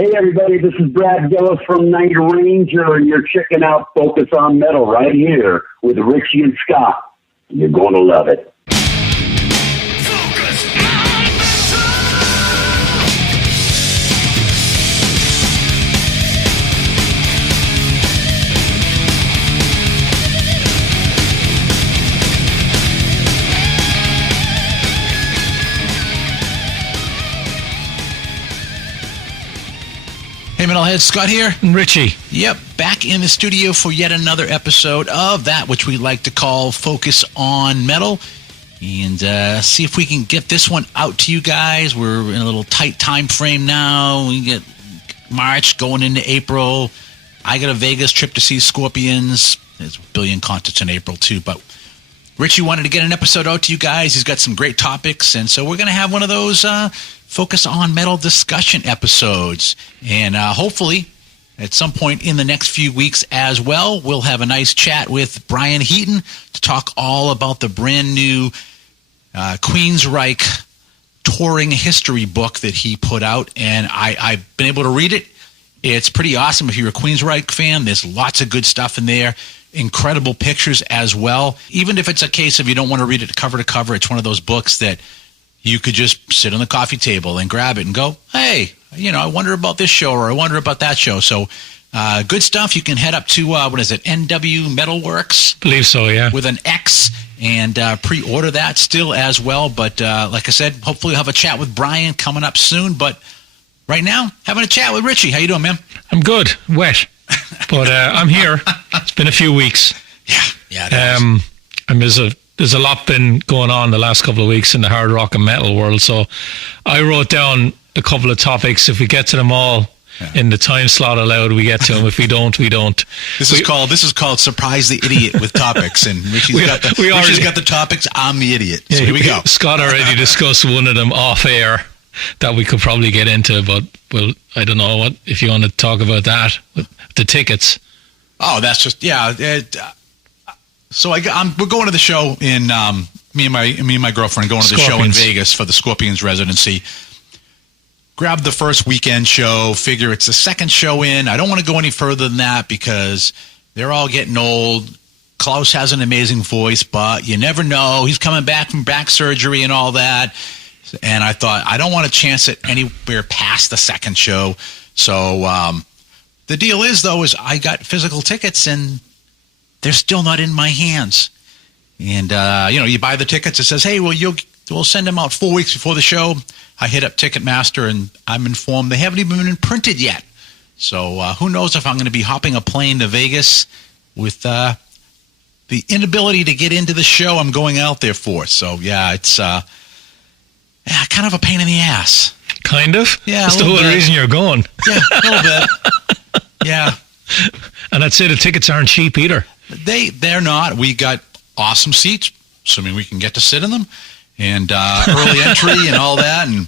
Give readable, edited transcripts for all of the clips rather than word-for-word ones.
Hey, everybody, this is Brad Gillis from Night Ranger, and you're checking out Focus on Metal right here with Richie and Scott. You're going to love it. Hey, Metalheads, Scott here. And Richie. Yep, back in the studio for yet another episode of that which we like to call Focus on Metal. And see if we can get this one out to you guys. We're in a little tight time frame now. We get March going into April. I got a Vegas trip to see Scorpions. There's a billion concerts in April, too. But Richie wanted to get an episode out to you guys. He's got some great topics. And so we're going to have one of those Focus on Metal discussion episodes. And hopefully, at some point in the next few weeks as well, we'll have a nice chat with Brian Heaton to talk all about the brand new Queensryche touring history book that he put out. And I've been able to read it. It's pretty awesome. If you're a Queensryche fan, there's lots of good stuff in there. Incredible pictures as well. Even if it's a case of you don't want to read it cover to cover, it's one of those books that you could just sit on the coffee table and grab it and go, hey, I wonder about this show or I wonder about that show. So good stuff. You can head up to, NW Metalworks? Believe so, yeah. With an X and pre-order that still as well. But like I said, hopefully we'll have a chat with Brian coming up soon. But right now, having a chat with Richie. How you doing, man? I'm good. Wet. But I'm here. It's been a few weeks. Yeah, it has. And there's a lot been going on the last couple of weeks in the hard rock and metal world. So I wrote down a couple of topics. If we get to them all in the time slot allowed, we get to them. If we don't, we don't. This is called Surprise the Idiot with topics. And Richie's got the topics. I'm the idiot. So here we go. Scott already discussed one of them off air that we could probably get into, but I don't know if you want to talk about that, the tickets. Oh, that's just so we're going to the show in me and my girlfriend going to the show in Vegas for the Scorpions residency. Grab the first weekend show. Figure it's the second show in. I don't want to go any further than that because they're all getting old. Klaus has an amazing voice, but you never know. He's coming back from back surgery and all that. And I thought, I don't want to chance it anywhere past the second show. So the deal is, though, is I got physical tickets, and they're still not in my hands. And, you buy the tickets. It says, hey, we'll send them out 4 weeks before the show. I hit up Ticketmaster, and I'm informed they haven't even been printed yet. So who knows if I'm going to be hopping a plane to Vegas with the inability to get into the show I'm going out there for. So, yeah, it's kind of a pain in the ass. Kind of? Yeah. That's the whole reason you're going. Yeah, a little bit. Yeah. And I'd say the tickets aren't cheap either. They're not. We got awesome seats, assuming we can get to sit in them, and early entry and all that, and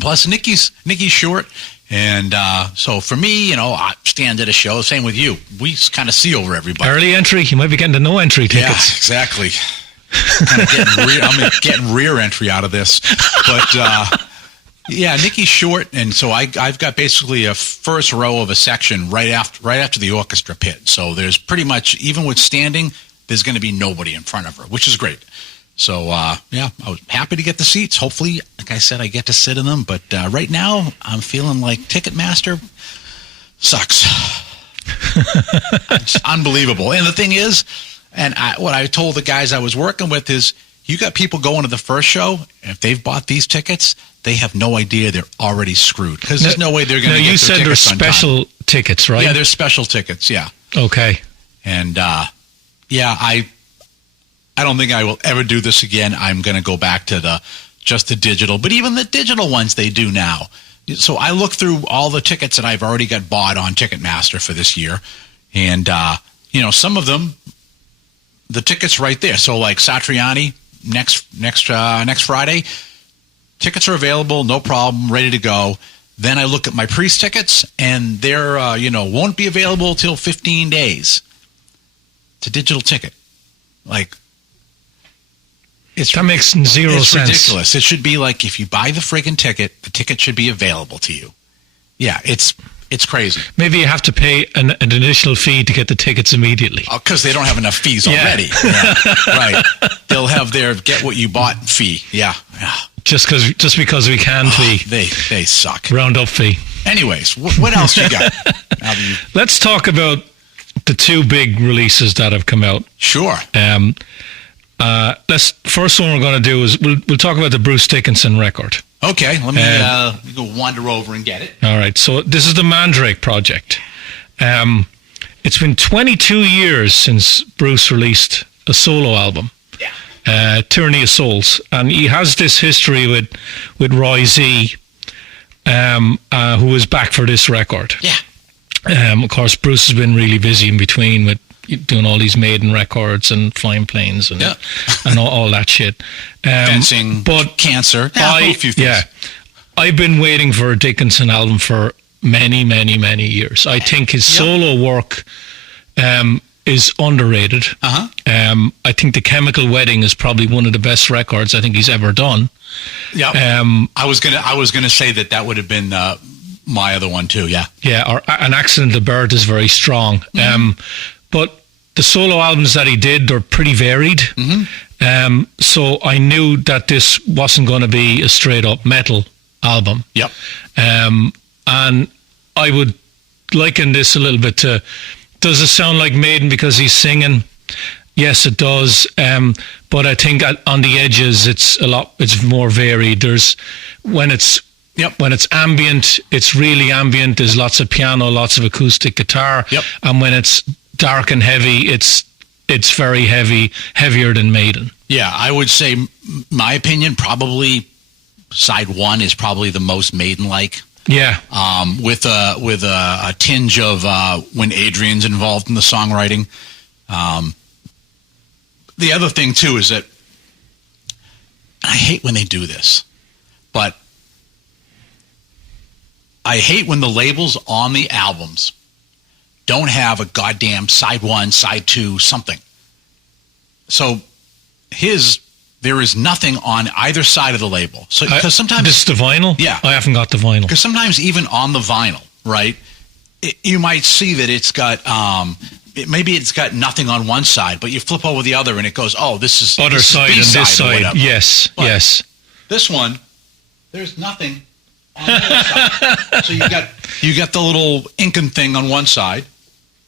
plus Nikki's short, and so for me, I stand at a show. Same with you. We kind of see over everybody. Early entry, you might be getting the no entry tickets. Yeah, exactly. Kind of I'm getting rear entry out of this, but. Yeah, Nikki's short, and so I've got basically a first row of a section right after the orchestra pit. So there's pretty much, even with standing, there's going to be nobody in front of her, which is great. So, I was happy to get the seats. Hopefully, like I said, I get to sit in them. But right now, I'm feeling like Ticketmaster sucks. It's unbelievable. And the thing is, what I told the guys I was working with is, you got people going to the first show, and if they've bought these tickets, they have no idea they're already screwed because there's no way they're going to get their tickets on time. You said they're special tickets, right? Yeah, they're special tickets, yeah. Okay. And, I don't think I will ever do this again. I'm going to go back to just the digital. But even the digital ones they do now. So I look through all the tickets that I've already got bought on Ticketmaster for this year. And, some of them, the tickets right there. So like Satriani, next Friday, tickets are available, no problem, ready to go. Then I look at my Priest tickets, and they're won't be available till 15 days. It's a digital ticket. That makes zero sense. It's ridiculous. It should be like if you buy the friggin' ticket, the ticket should be available to you. Yeah, it's crazy. Maybe you have to pay an additional fee to get the tickets immediately. Oh, because they don't have enough fees already. Yeah, right. They'll have their get what you bought fee. Yeah. Just because we can fee. They suck. Round up fee. Anyways, what else you got? Let's talk about the two big releases that have come out. Sure. First one we're going to do is we'll talk about the Bruce Dickinson record. Okay, let me go wander over and get it. All right, so this is the Mandrake Project. It's been 22 years since Bruce released a solo album, Tyranny of Souls, and he has this history with Roy Z, who is back for this record. Yeah. Of course, Bruce has been really busy in between with doing all these Maiden records and Flying Planes and all that shit. Fencing, but cancer. A few things. Yeah, I've been waiting for a Dickinson album for many, many, many years. I think his solo work is underrated. I think The Chemical Wedding is probably one of the best records I think he's ever done. Yeah. I was gonna say that would have been my other one too. Yeah. Yeah. Or An Accidental Birth is very strong. But the solo albums that he did are pretty varied. So I knew that this wasn't going to be a straight up metal album. Yep. And I would liken this a little bit to, does it sound like Maiden because he's singing? Yes, it does. But I think on the edges, it's more varied. When it's ambient, it's really ambient. There's lots of piano, lots of acoustic guitar. Yep. And when it's dark and heavy, it's very heavy, heavier than Maiden. Yeah, I would say, my opinion, probably side one is probably the most Maiden-like. Yeah. With a tinge of when Adrian's involved in the songwriting. The other thing too is that I hate when they do this, but I hate when the labels on the albums don't have a goddamn side one, side two, something. So there is nothing on either side of the label. So because sometimes this is the vinyl. Yeah, I haven't got the vinyl. Because sometimes even on the vinyl, right, you might see that it's got maybe it's got nothing on one side, but you flip over the other and it goes, oh, this is other side and this side. Yes, but yes. This one, there's nothing on the other side. So you got the little Incan thing on one side,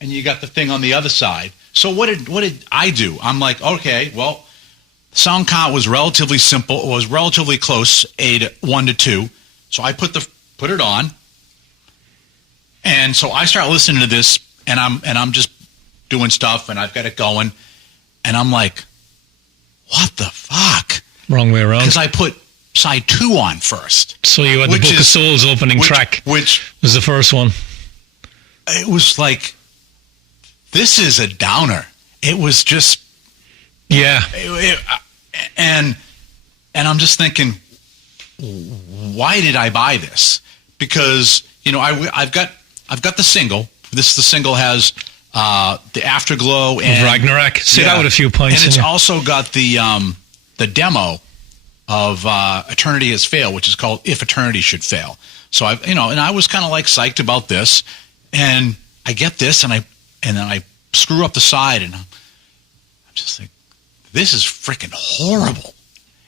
and you got the thing on the other side. So what did I do? I'm like, okay, well, sound count was relatively simple. It was relatively close, 1 to 2. So I put it on, and so I start listening to this, and I'm just doing stuff, and I've got it going, and I'm like, what the fuck? Wrong way around. Because I put side 2 on first. So you had the Book of Souls opening track, which was the first one. It was like, this is a downer. It was just, yeah. And I'm just thinking, why did I buy this? Because I've got the single. The single has the Afterglow and Ragnarok. Say that with a few points. And it's also got the demo of Eternity Has Failed, which is called If Eternity Should Fail. So and I was kind of like psyched about this, and I get this, and then I screw up the side, and I'm just like, this is freaking horrible.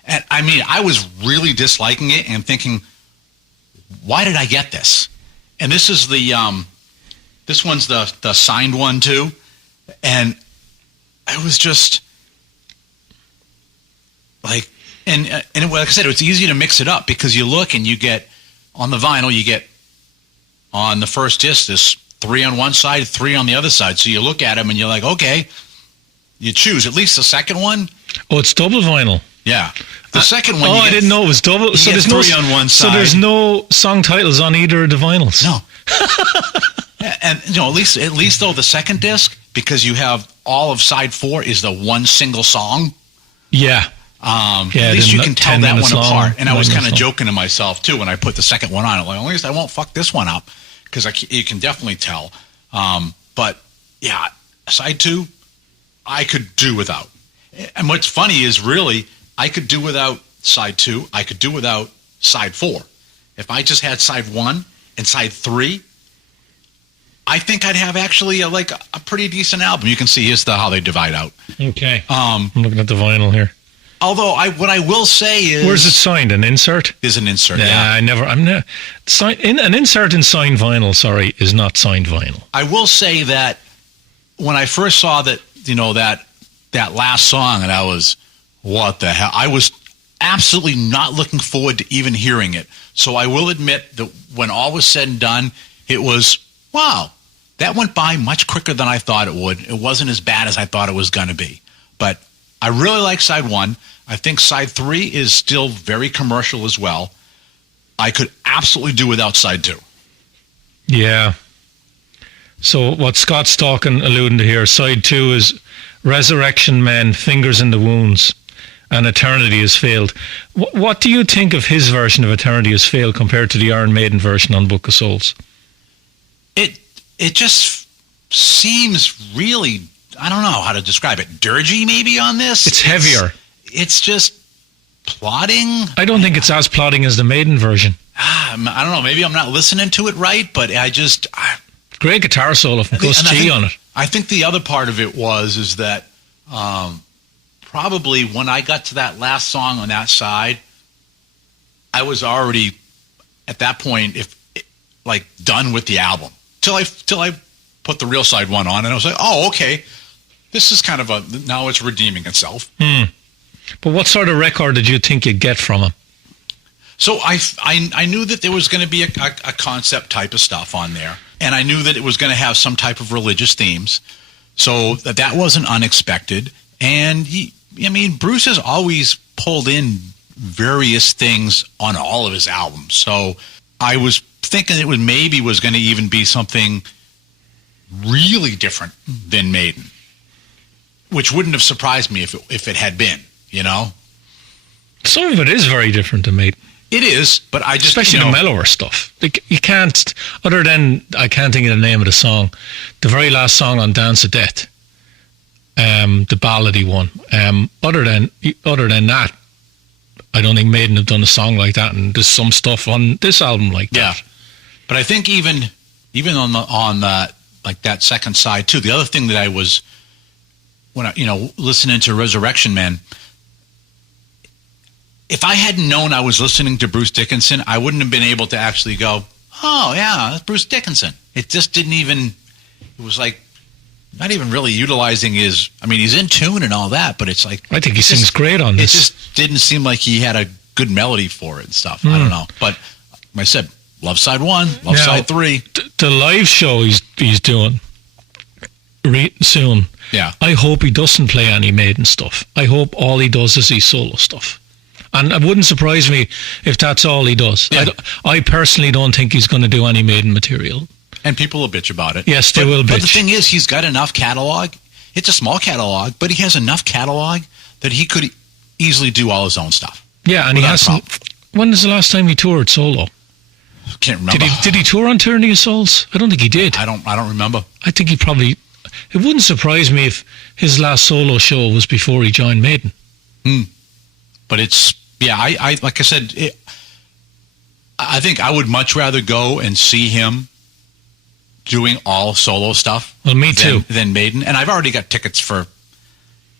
And I mean, I was really disliking it and thinking, why did I get this? And this is this one's the signed one too, and I was just like, and like I said, it's easy to mix it up because you look and you get on the vinyl, you get on the first disc this 3 on one side, 3 on the other side. So you look at them and you're like, okay, you choose at least the second one. Oh, it's double vinyl. Yeah, the second one. Oh, I didn't know it was double. So there's 3 on one side. So there's no song titles on either of the vinyls. No. And at least though the second disc, because you have all of side 4 is the one single song. Yeah. At least you can tell that one apart. And I was kind of joking to myself too when I put the second one on. I'm like, at least I won't fuck this one up, because you can definitely tell. But yeah, side 2, I could do without. And what's funny is really I could do without side 2. I could do without side 4. If I just had side 1 and side 3, I think I'd have actually a pretty decent album. You can see here's how they divide out. Okay. I'm looking at the vinyl here. Although what I will say is, where's it signed? An insert? Is an insert? Yeah, an insert in signed vinyl. Sorry, is not signed vinyl. I will say that when I first saw that, that last song, and I was, what the hell? I was absolutely not looking forward to even hearing it. So I will admit that when all was said and done, it was, wow, that went by much quicker than I thought it would. It wasn't as bad as I thought it was going to be. But I really like side 1. I think side 3 is still very commercial as well. I could absolutely do without side 2. Yeah. So what Scott's alluding to here, side 2 is Resurrection Men, Fingers in the Wounds, and Eternity Has Failed. What do you think of his version of Eternity Has Failed compared to the Iron Maiden version on Book of Souls? It just seems really, I don't know how to describe it, dirgy maybe on this. It's heavier. It's just plodding. I don't think it's as plodding as the Maiden version. I don't know. Maybe I'm not listening to it right, but great guitar solo from Gus G on it. I think the other part of it is that probably when I got to that last song on that side, I was already at that point done with the album till I put the real side 1 on, and I was like, oh, okay, this is kind of now it's redeeming itself. But what sort of record did you think you'd get from him? So I knew that there was going to be a concept type of stuff on there, and I knew that it was going to have some type of religious themes, so that wasn't unexpected. And Bruce has always pulled in various things on all of his albums, so I was thinking it was going to even be something really different than Maiden, which wouldn't have surprised me if it had been, Some of it is very different to Maiden. It is, but I just... Especially the mellower stuff. You can't, other than, I can't think of the name of the song, the very last song on Dance of Death, the ballady one. Other than that, I don't think Maiden have done a song like that, and there's some stuff on this album like that. Yeah, but I think even on that second side too, the other thing that I was, when I, listening to Resurrection Man, if I hadn't known I was listening to Bruce Dickinson, I wouldn't have been able to actually go, oh yeah, that's Bruce Dickinson. It just didn't even, it was like not even really utilizing he's in tune and all that, but it's like, I think he sings great on this. It just didn't seem like he had a good melody for it and stuff. I don't know. But like I said, love side 1, love side 3. The live show he's doing soon. Yeah. I hope he doesn't play any Maiden stuff. I hope all he does is his solo stuff. And it wouldn't surprise me if that's all he does. Yeah. I personally don't think he's going to do any Maiden material. And people will bitch about it. Yes, they will bitch. But the thing is, he's got enough catalog. It's a small catalog, but he has enough catalog that he could easily do all his own stuff. Yeah, and he hasn't. When was the last time he toured solo? Can't remember. Did he tour on Tyranny of Souls? I don't think he did. I don't remember. I think he probably... It wouldn't surprise me if his last solo show was before he joined Maiden. But it's... Yeah, I like I said, I think I would much rather go and see him doing all solo stuff. Well, me too. Than Maiden. And I've already got tickets for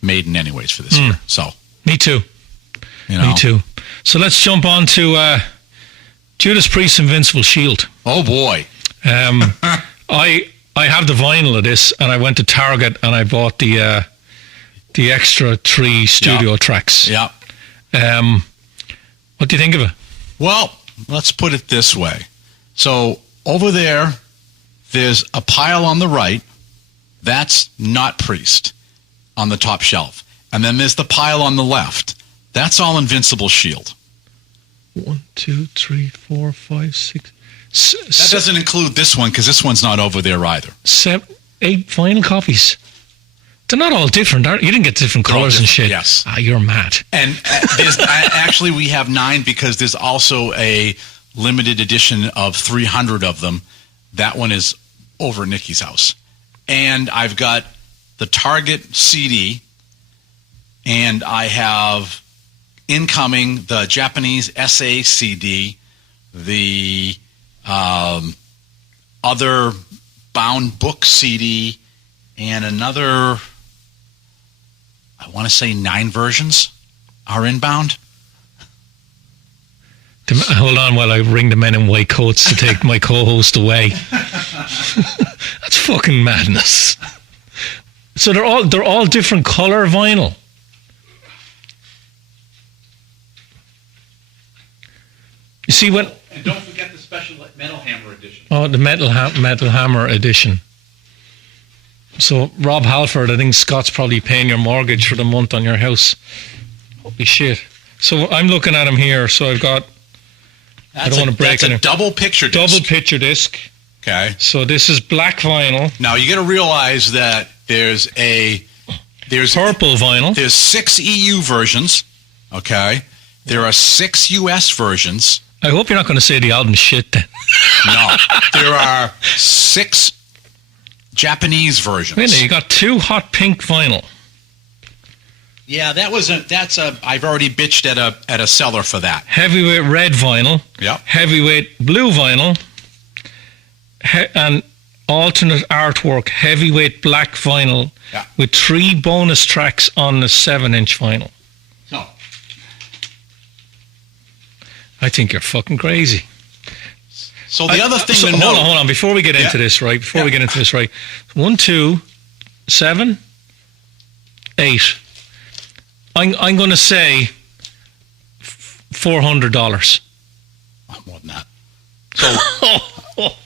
Maiden anyways for this year. So me too. Me too. So let's jump on to Judas Priest's Invincible Shield. Oh boy. I have the vinyl of this, and I went to Target and I bought the extra 3 studio tracks. Yeah. What do you think of it? Well, let's put it this way. So over there's a pile on the right. That's not Priest on the top shelf. And then there's the pile on the left. That's all Invincible Shield. 1, 2, 3, 4, 5, 6. That doesn't include this one because this one's not over there either. 7, 8 vinyl copies. They're not all different, are you? You didn't get different colors and shit. Yes. You're mad. And actually we have 9 because there's also a limited edition of 300 of them. That one is over at Nikki's house. And I've got the Target CD, and I have incoming the Japanese SA CD, the other bound book CD, and another, I want to say 9 versions are inbound. Hold on while I ring the men in white coats to take my co-host away. That's fucking madness. So they're all different color vinyl. You see when? And don't forget the special Metal Hammer edition. Oh, the Metal Hammer edition. So Rob Halford, I think Scott's probably paying your mortgage for the month on your house. Holy shit! So I'm looking at him here. So I've got. I don't want to break it. That's a double picture disc. Double picture disc. Okay. So this is black vinyl. Now you got to realize that there's purple vinyl. There's 6 EU versions. Okay. There are 6 US versions. I hope you're not going to say the album shit then. No. There are 6 Japanese versions. Really? You got 2 hot pink vinyl. Yeah, I've already bitched at a seller for that. Heavyweight red vinyl. Yep. Heavyweight blue vinyl. And alternate artwork, heavyweight black vinyl, with 3 bonus tracks on the 7-inch vinyl. No. I think you're fucking crazy. So the other thing to note... Hold on. Before we get into this, right? 1, 2, 7, 8. I'm going to say $400. More than that. So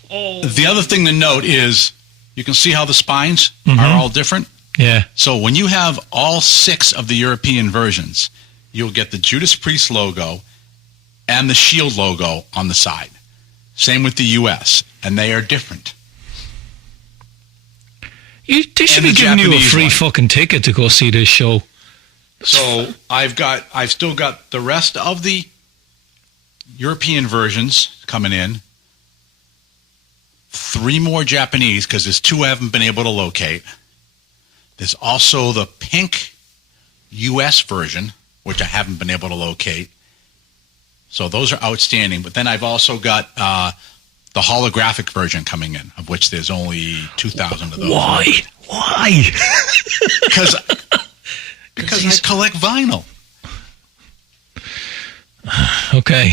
the other thing to note is you can see how the spines are all different. Yeah. So when you have all 6 of the European versions, you'll get the Judas Priest logo and the Shield logo on the side. Same with the US, and they are different. They should be giving you a free fucking ticket to go see this show. So I've still got the rest of the European versions coming in. 3 more Japanese, because there's 2 I haven't been able to locate. There's also the pink US version, which I haven't been able to locate. So those are outstanding. But then I've also got the holographic version coming in, of which there's only 2,000 of those. Why? Because I collect vinyl. Okay.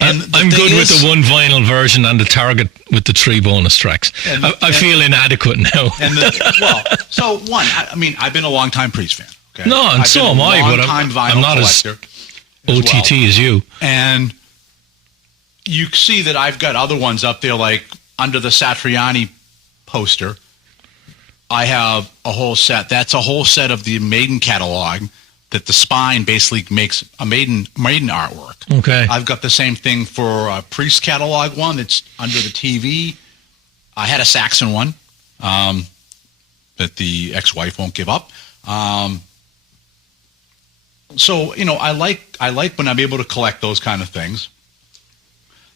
I'm good with the 1 vinyl version and the Target with the 3 bonus tracks. I feel inadequate now. I've been a long-time Priest fan. Okay? No, and so am I, but I'm not as OTT as you. And you see that I've got other ones up there, like under the Satriani poster. I have a whole set. That's a whole set of the Maiden catalog that the spine basically makes a Maiden artwork. Okay. I've got the same thing for a Priest catalog one that's under the TV. I had a Saxon one that the ex-wife won't give up. So, I like when I'm able to collect those kind of things.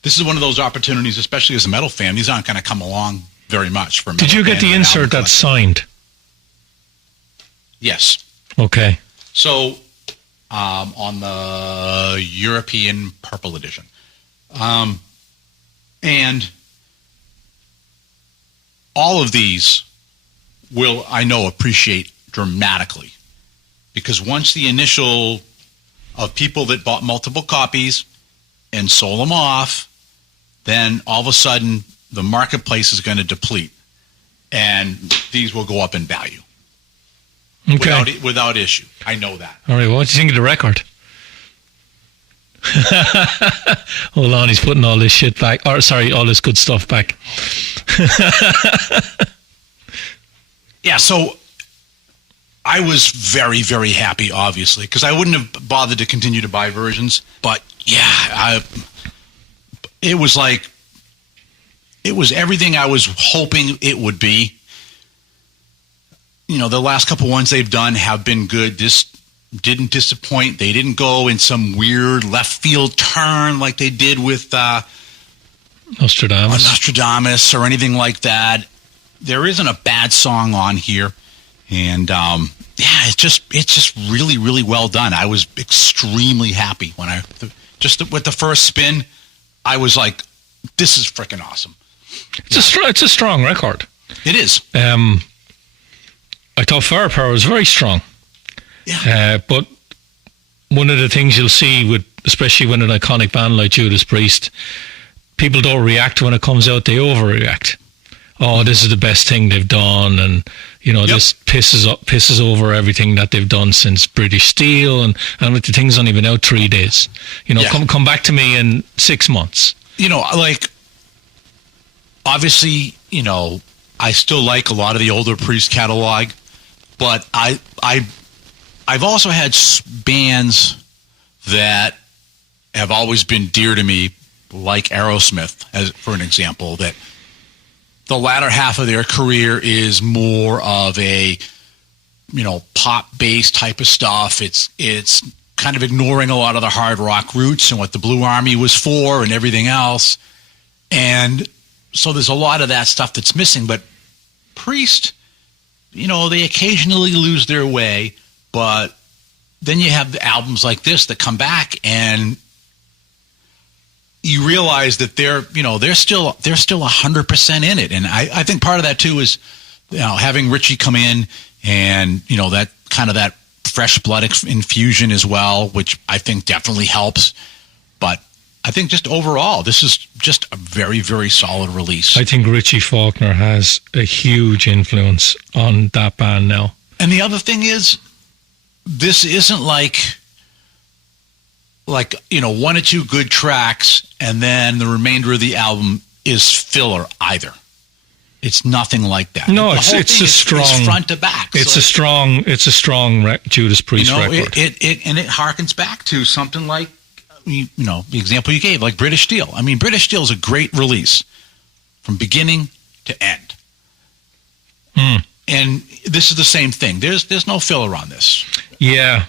This is one of those opportunities, especially as a metal fan. These aren't going to come along very much for me. Did you get the insert that's signed? Yes. Okay. So, on the European Purple Edition. And all of these will, I know, appreciate dramatically. Because once the initial of people that bought multiple copies and sold them off, then all of a sudden the marketplace is going to deplete. And these will go up in value. Okay. Without issue. I know that. All right, what do you think of the record? Hold on, he's putting all this shit back. Or, sorry, all this good stuff back. Yeah, so I was very, very happy, obviously, because I wouldn't have bothered to continue to buy versions. But, yeah, it was everything I was hoping it would be. The last couple ones they've done have been good. This didn't disappoint. They didn't go in some weird left field turn like they did with Nostradamus or anything like that. There isn't a bad song on here, and it's just really, really well done. I was extremely happy when just with the first spin, I was like, this is freaking awesome. It's a strong record. It is. I thought Firepower was very strong. Yeah. But one of the things you'll see especially when an iconic band like Judas Priest, people don't react when it comes out, they overreact. Oh, this is the best thing they've done, and this pisses over everything that they've done since British Steel, and the thing's only been out 3 days. Come back to me in 6 months. Obviously, I still like a lot of the older Priest catalog, but I've also had bands that have always been dear to me, like Aerosmith, as for an example, that the latter half of their career is more of a, pop-based type of stuff. It's kind of ignoring a lot of the hard rock roots and what the Blue Army was for and everything else. And so there's a lot of that stuff that's missing. But Priest, they occasionally lose their way, but then you have the albums like this that come back and you realize that they're still 100% in it. And I think part of that too is, having Richie come in and, that kind of that fresh blood infusion as well, which I think definitely helps. But I think just overall, this is just a very, very solid release. I think Richie Faulkner has a huge influence on that band now. And the other thing is, this isn't like one or two good tracks and then the remainder of the album is filler either. It's nothing like that. No, it's a strong. It's front to back. It's a strong Judas Priest record. It harkens back to something like, the example you gave, like British Steel. I mean, British Steel is a great release from beginning to end. And this is the same thing. There's no filler on this. Yeah.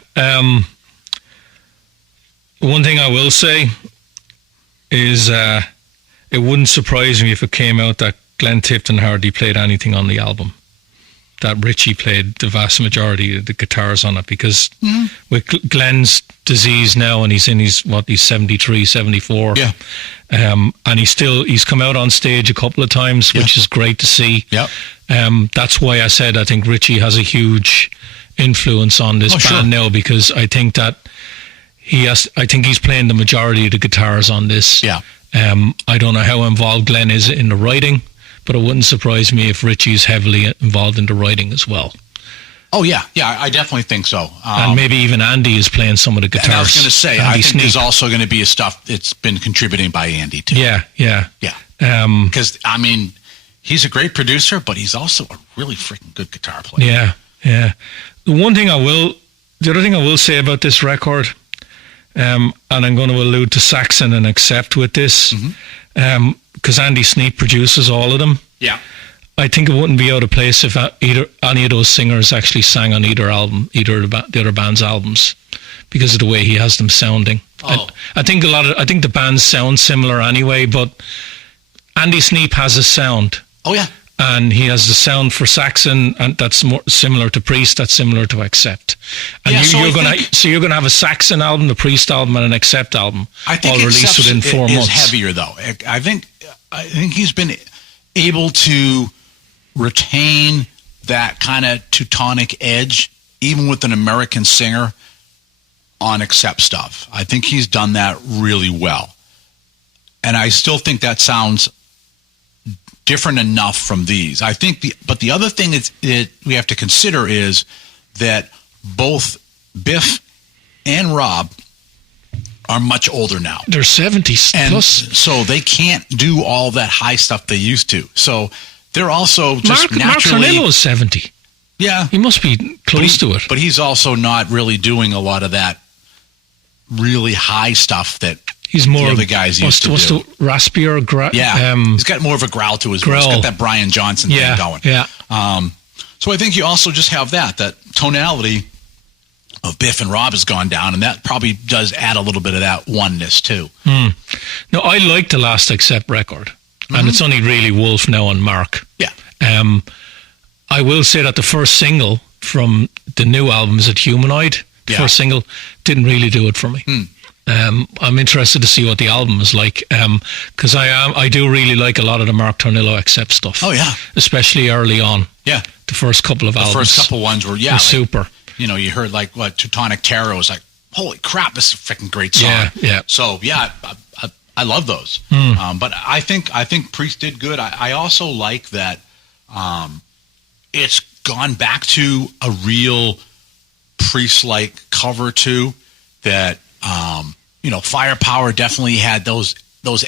One thing I will say is it wouldn't surprise me if it came out that Glenn Tipton hardly played anything on the album, that Richie played the vast majority of the guitars on it, because with Glenn's disease now, and he's 73, 74. Yeah. And he's come out on stage a couple of times, which is great to see. Yeah. That's why I said I think Richie has a huge influence on this band now, because I think that I think he's playing the majority of the guitars on this. Yeah. I don't know how involved Glenn is in the writing, but it wouldn't surprise me if Richie's heavily involved in the writing as well. Oh, yeah. Yeah, I definitely think so. And maybe even Andy is playing some of the guitars. And I was going to say, Andy I think Sneap. there's also going to be stuff that's been contributing by Andy, too. Yeah. Yeah. Because, he's a great producer, but he's also a really freaking good guitar player. Yeah. The other thing I will say about this record, and I'm going to allude to Saxon and Accept with this, because Andy Sneap produces all of them. Yeah. I think it wouldn't be out of place if any of those singers actually sang on either album, either of the other band's albums, because of the way he has them sounding. Oh. I think the bands sound similar anyway, but Andy Sneap has a sound. Oh, yeah. And he has the sound for Saxon, and that's more similar to Priest, that's similar to Accept. And you're gonna have a Saxon album, the Priest album, and an Accept album, all released within 4 months. Is heavier though. I think he's been able to retain that kind of Teutonic edge, even with an American singer on Accept stuff. I think he's done that really well, and I still think that sounds different enough from these. I think but the other thing that we have to consider is that both Biff and Rob are much older now. They're 70s and plus. So they can't do all that high stuff they used to. So they're also just naturally... Mark Tornillo is 70. Yeah. He must be close to it. But he's also not really doing a lot of that really high stuff that he's more the other guys used to do. The raspier growl? Yeah. He's got more of a growl to his voice. He's got that Brian Johnson thing going. Yeah. So I think you also just have that tonality of Biff and Rob has gone down, and that probably does add a little bit of that oneness too. No, I like the last Accept record, and it's only really Wolf now and Mark. Yeah. I will say that the first single from the new album, is it Humanoid? The first single didn't really do it for me. I'm interested to see what the album is like, because I do really like a lot of the Mark Tornillo Accept stuff. Oh yeah, especially early on. Yeah, the first couple of albums. The first couple ones were like, super. You know, you heard like what Teutonic Terror was like. Holy crap! This is a freaking great song. Yeah. So yeah, I love those. But I think Priest did good. I also like that it's gone back to a real Priest-like cover too. That Firepower definitely had those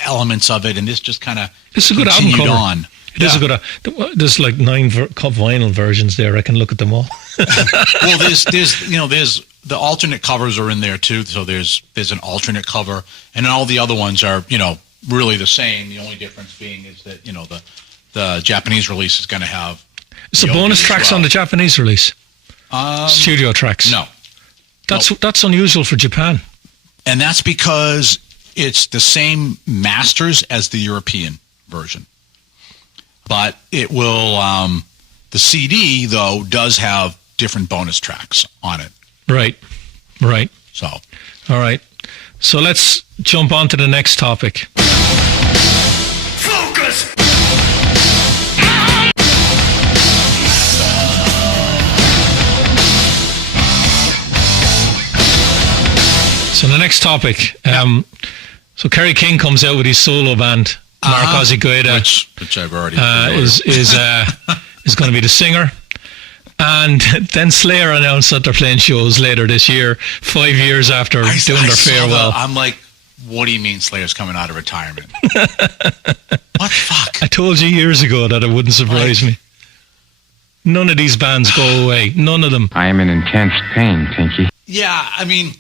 elements of it, and this just kind of it's a good album cover. On. It is a good. There's like 9 vinyl versions there. I can look at them all. Well, there's the alternate covers are in there too. So there's an alternate cover, and all the other ones are really the same. The only difference being is that the Japanese release is going to have. Is the bonus tracks on the Japanese release? Studio tracks. No. That's unusual for Japan. And that's because it's the same masters as the European version. But it will, the CD, though, does have different bonus tracks on it. Right. So. All right. So let's jump on to the next topic. Focus! So the next topic. So Kerry King comes out with his solo band. Mark Ozigueda, which I've already is going to be the singer. And then Slayer announced that they're playing shows later this year, 5 years after doing their farewell. I'm like, what do you mean Slayer's coming out of retirement? What the fuck? I told you years ago that it wouldn't surprise me. None of these bands go away. None of them. I am in intense pain, Tinky. Yeah, I mean,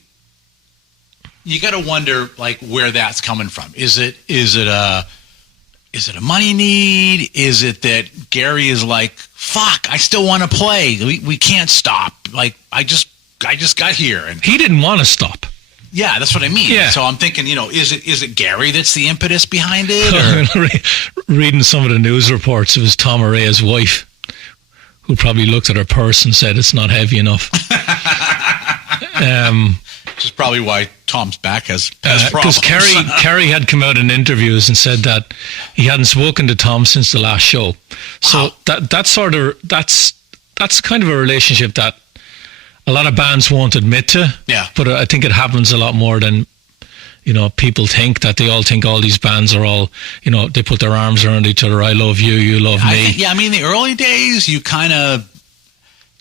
you got to wonder like where that's coming from. Is it a money need? Is it that Gary is like, fuck, I still want to play. We can't stop. Like, I just got here. And he didn't want to stop. Yeah, that's what I mean. Yeah. So I'm thinking, is it Gary that's the impetus behind it? Or? Reading some of the news reports, it was Tom Araya's wife who probably looked at her purse and said it's not heavy enough. Which is probably why Tom's back has problems. Because Kerry had come out in interviews and said that he hadn't spoken to Tom since the last show. So that's kind of a relationship that a lot of bands won't admit to. Yeah. But I think it happens a lot more than people think, that they all think all these bands are all, they put their arms around each other. I love you, you love me. I mean, the early days, you kind of,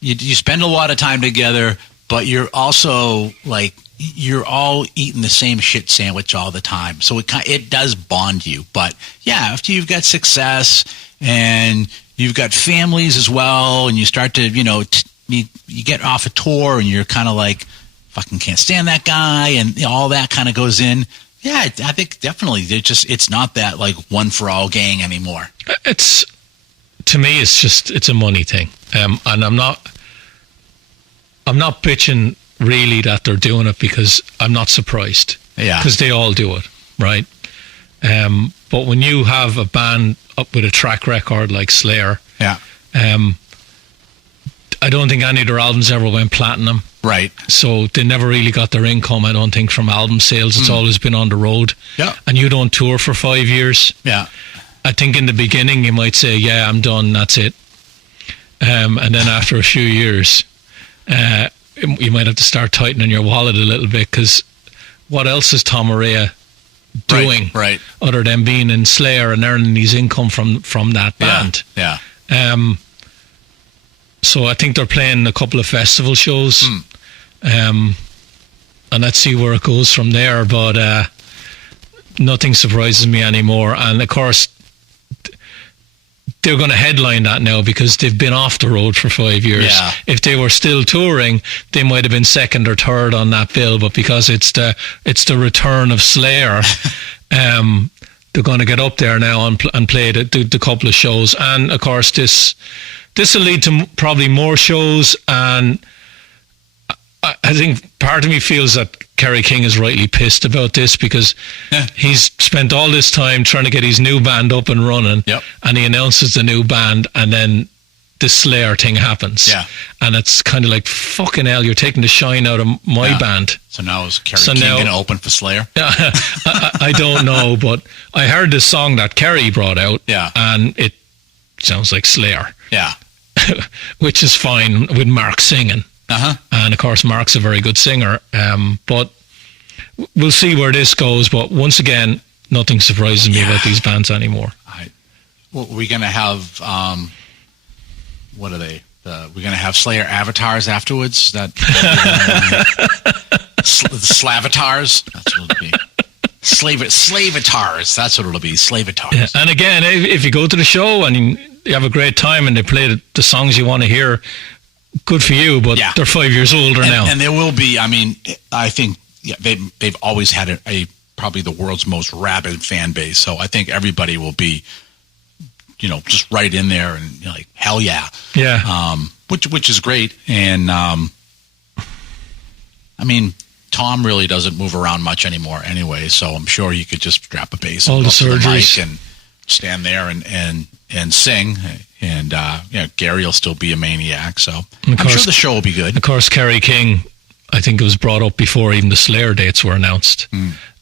you spend a lot of time together, but you're also like, you're all eating the same shit sandwich all the time. So it does bond you. But yeah, after you've got success and you've got families as well, and you start to, you get off a tour and you're kind of like, fucking can't stand that guy, and all that kind of goes in. Yeah, I think definitely it's not that like one for all gang anymore. To me, it's a money thing. And I'm not bitching really that they're doing it, because I'm not surprised. Yeah. Because they all do it, right? But when you have a band up with a track record like Slayer, yeah. I don't think any of their albums ever went platinum. Right. So they never really got their income, I don't think, from album sales. It's always been on the road. Yeah. And you don't tour for 5 years. Yeah. I think in the beginning you might say, yeah, I'm done, that's it. And then after a few years, you might have to start tightening your wallet a little bit, because what else is Tom Araya doing right. other than being in Slayer and earning his income from that band? Yeah. So I think they're playing a couple of festival shows, and let's see where it goes from there. But nothing surprises me anymore. And of course, they're going to headline that now because they've been off the road for 5 years. Yeah. If they were still touring, they might have been second or third on that bill. But because it's the return of Slayer, they're going to get up there now and play the couple of shows. And of course, this will lead to probably more shows, and I think part of me feels that Kerry King is rightly pissed about this, because he's spent all this time trying to get his new band up and running, yep. and he announces the new band, and then this Slayer thing happens. Yeah. And it's kind of like, fucking hell, you're taking the shine out of my band. So now is Kerry King going to open for Slayer? I don't know, but I heard this song that Kerry brought out, and it sounds like Slayer. Yeah. Which is fine with Mark singing. And of course, Mark's a very good singer. But we'll see where this goes. But once again, nothing surprises me about these bands anymore. Well, we're going to have, what are they? We're going to have Slayer avatars afterwards. That Slavatars. That's what it'll be. Slavatars. That's what it'll be. Slavatars. Yeah. And again, if you go to the show and you have a great time and they play the songs you want to hear, good for you. But they're 5 years older now. And there will be. I mean, I think they've always had a probably the world's most rabid fan base. So I think everybody will be, just right in there and like, hell yeah. Yeah. Which is great. And, I mean, Tom really doesn't move around much anymore anyway, so I'm sure he could just strap a bass all and the go to the surgeries mic and stand there and sing. And, Gary will still be a maniac, so I'm sure the show will be good. Of course, Kerry King, I think it was brought up before even the Slayer dates were announced.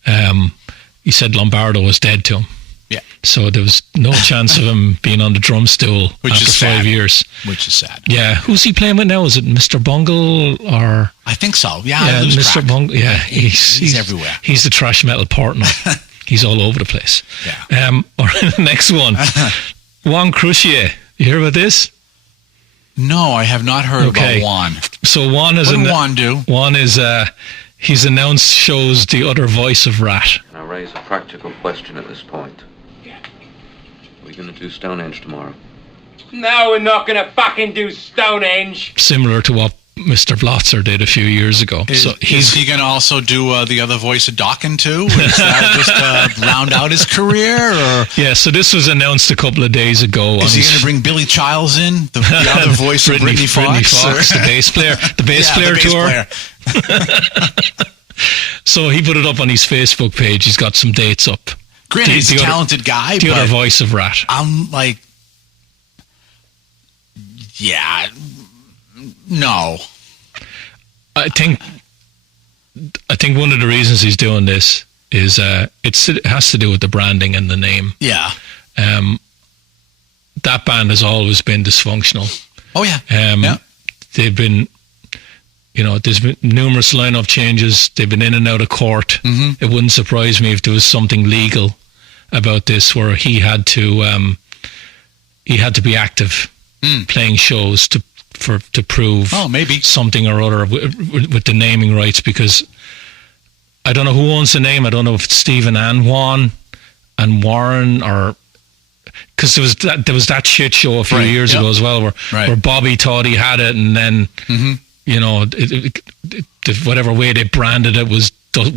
He said Lombardo was dead to him. Yeah. So there was no chance of him being on the drum stool after 5 years. Which is sad. Yeah. Who's he playing with now? Is it Mr. Bungle or? I think so. Yeah. Mr. Bungle. Yeah. He's everywhere. He's the thrash metal partner. He's all over the place. Yeah. Next one. Juan Crucier. You hear about this? No, I have not heard about Juan. So Juan is. What did Juan do? Juan is. He's announced shows The Other Voice of Ratt. Can I raise a practical question at this point? Are we going to do Stonehenge tomorrow? No, we're not going to fucking do Stonehenge. Similar to what Mr. Blotzer did a few years ago. Is he going to also do The Other Voice of Dokken too? Is that just round out his career? Or? Yeah, so this was announced a couple of days ago. Is he going to bring Billy Childs in? The other voice of Brittany Fox? The bass player. The bass player tour. So he put it up on his Facebook page. He's got some dates up. Granted, he's a talented guy. The Other Voice of Ratt. I'm like, no. I think one of the reasons he's doing this is it has to do with the branding and the name. Yeah. That band has always been dysfunctional. Oh yeah. They've been, there's been numerous lineup changes. They've been in and out of court. It wouldn't surprise me if there was something legal about this where he had to be active playing shows to prove maybe something or other with the naming rights, because I don't know who owns the name. I don't know if it's Stephen and Juan and Warren, or because there was that shit show a few years ago as well where Bobby thought he had it, and then whatever way they branded it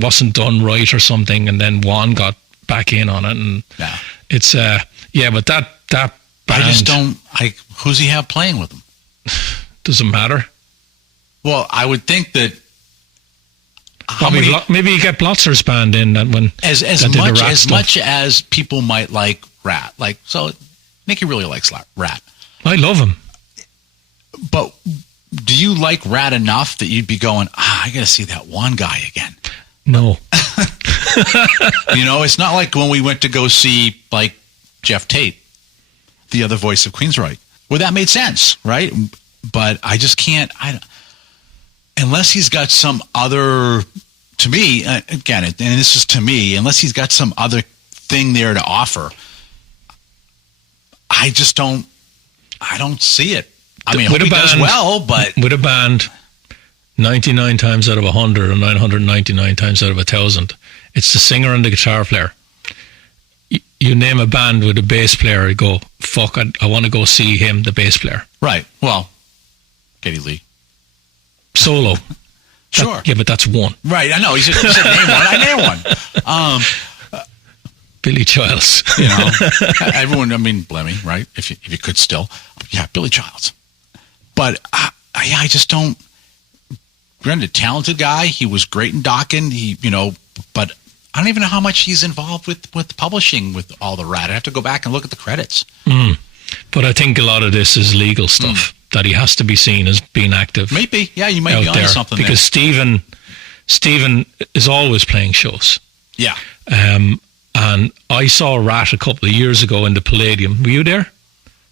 wasn't done right or something, and then Juan got back in on it, and it's but that band, I just don't like. Who's he have playing with him? Doesn't matter. Well, I would think that maybe you get Blotzer's band in that one. As much as people might like Ratt, so Nicky really likes Ratt. I love him, but do you like Ratt enough that you'd be going, I got to see that one guy again? No. It's not like when we went to go see Jeff Tate, The Other Voice of Queensryche. Well, that made sense, right? But I just can't. Unless he's got some other. To me, again, and this is to me, unless he's got some other thing there to offer, I just don't. I don't see it. I mean, I hope he does well, but with a band, 99 times out of 100 or 999 times out of 1,000, it's the singer and the guitar player. You name a band with a bass player, you go, fuck, I want to go see him, the bass player. Right. Well, Geddy Lee. Solo. Sure. But that's one. Right. I know. You said name one. I name one. Billy Childs. Everyone, Blemmy, right? If you could still. Yeah, Billy Childs. But I just don't. Granted, talented guy. He was great in Dokken. But I don't even know how much he's involved with publishing with all the Ratt. I have to go back and look at the credits. But I think a lot of this is legal stuff that he has to be seen as being active. Maybe, yeah, you might be onto something because Stephen is always playing shows. Yeah. And I saw Ratt a couple of years ago in the Palladium. Were you there?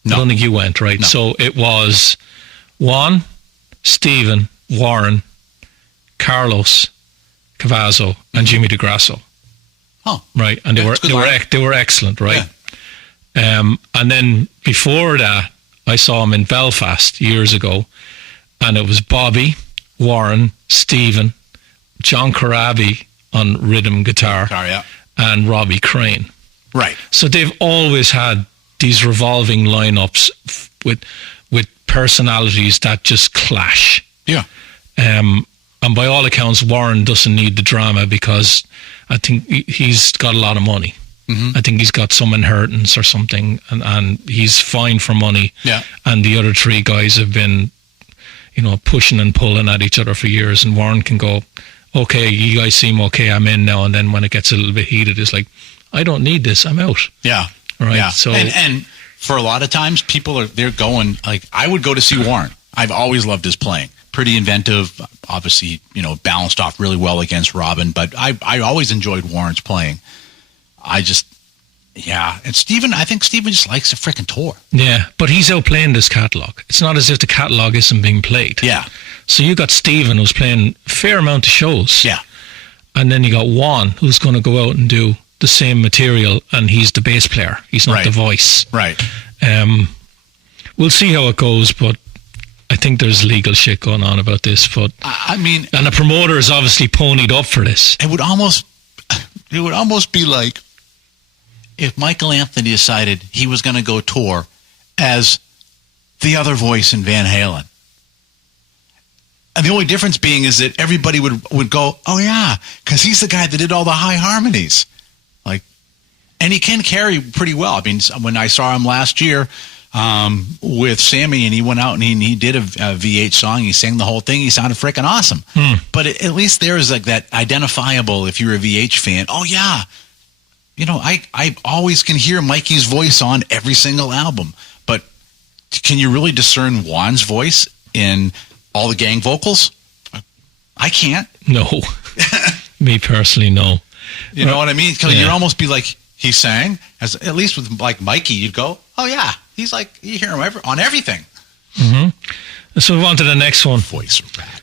No. I don't think you went, right? No. So it was Juan, Stephen, Warren, Carlos, Cavazzo, and Jimmy DeGrasso. Oh, right, and they were excellent, right? Yeah. And then before that, I saw him in Belfast years ago, and it was Bobby, Warren, Stephen, John Corabi on rhythm guitar, and Robbie Crane. Right. So they've always had these revolving lineups with personalities that just clash. Yeah. And by all accounts, Warren doesn't need the drama because I think he's got a lot of money. Mm-hmm. I think he's got some inheritance or something, and he's fine for money. Yeah. And the other three guys have been, pushing and pulling at each other for years, and Warren can go, okay, you guys seem okay, I'm in now. And then when it gets a little bit heated, it's like, I don't need this, I'm out. Yeah. Right. Yeah. So, and for a lot of times, they're going, like, I would go to see Warren. I've always loved his playing. Pretty inventive, obviously, balanced off really well against Robin, but I always enjoyed Warren's playing. And Stephen, I think Stephen just likes a freaking tour. Yeah, but he's outplaying this catalogue. It's not as if the catalogue isn't being played. Yeah. So you got Stephen, who's playing a fair amount of shows. Yeah. And then you got Juan, who's going to go out and do the same material, and he's the bass player. He's not the voice. Right. We'll see how it goes, but I think there's legal shit going on about this. But and the promoter is obviously ponied up for this. It would almost be like if Michael Anthony decided he was going to go tour as the other voice in Van Halen. And the only difference being is that everybody would go, oh yeah, because he's the guy that did all the high harmonies. And he can carry pretty well. I mean, when I saw him last year with Sammy, and he went out and he did a V8 song, he sang the whole thing, he sounded freaking awesome. But at least there is like that identifiable, if you're a VH fan, oh yeah, I always can hear Mikey's voice on every single album. But can you really discern Juan's voice in all the gang vocals? I can't. No. Me personally, no. You know what I mean? Because you'd almost be like, he sang, at least with like Mikey, you'd go, oh yeah, he's like, you hear him on everything. Mm-hmm. Let's move on to the next one. Voice of Ratt.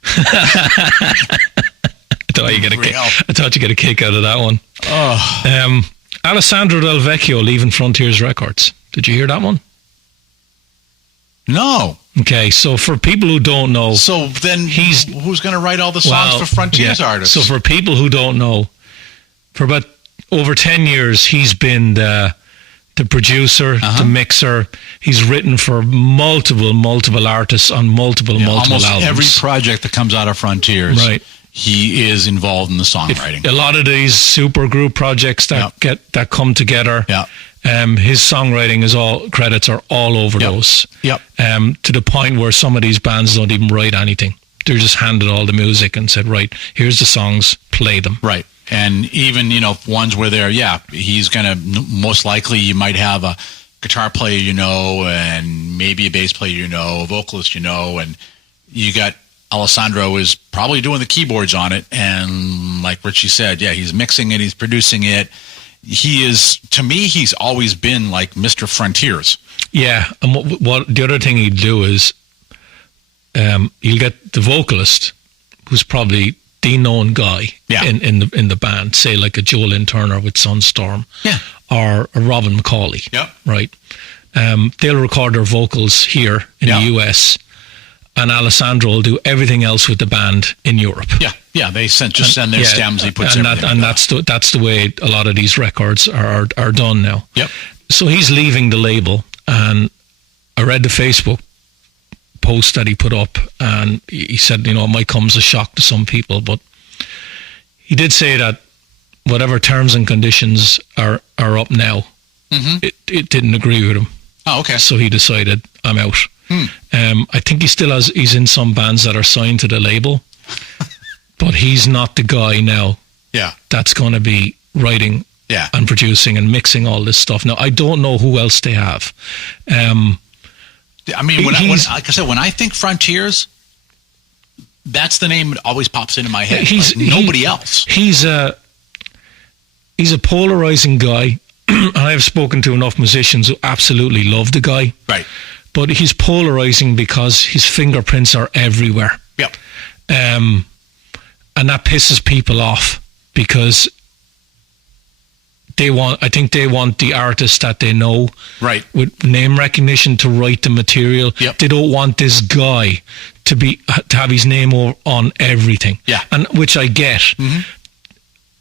I thought you get a kick out of that one. Oh. Alessandro Del Vecchio leaving Frontiers Records. Did you hear that one? No. Okay, so for people who don't know, so then who's going to write all the songs for Frontiers artists? So for people who don't know, for about over 10 years, he's been the producer, the mixer. He's written for multiple artists on multiple almost albums. Every project that comes out of Frontiers, right, he is involved in the songwriting. A lot of these super group projects that come together. Yeah. His songwriting credits are all over those. Yep. To the point where some of these bands don't even write anything. They're just handed all the music and said, right, here's the songs, play them. Right. And even, ones where he's going to, most likely you might have a guitar player, and maybe a bass player, a vocalist, and you got Alessandro is probably doing the keyboards on it. And like Richie said, he's mixing it, he's producing it. He is, to me, he's always been like Mr. Frontiers. Yeah. And what the other thing he'd do is you'll get the vocalist, who's probably the known guy in the band, say like a Joe Lynn Turner with Sunstorm, or a Robin McCauley, right? They'll record their vocals here in the US, and Alessandro will do everything else with the band in Europe. They send their stems. He puts everything. And that's the way a lot of these records are done now. Yep. So he's leaving the label, and I read the Facebook post that he put up, and he said, it might come as a shock to some people, but he did say that whatever terms and conditions are up now, it didn't agree with him. Oh, okay. So he decided, I'm out. I think he's in some bands that are signed to the label, but he's not the guy now that's going to be writing and producing and mixing all this stuff. Now, I don't know who else they have. I mean, like I said, when I think Frontiers, that's the name that always pops into my head. Nobody else. He's a polarizing guy. I have spoken to enough musicians who absolutely love the guy. Right. But he's polarizing because his fingerprints are everywhere. Yep. And that pisses people off because I think they want the artist that they know, right, with name recognition to write the material. Yep. They don't want this guy to have his name on everything. Yeah. And which I get. Mm-hmm.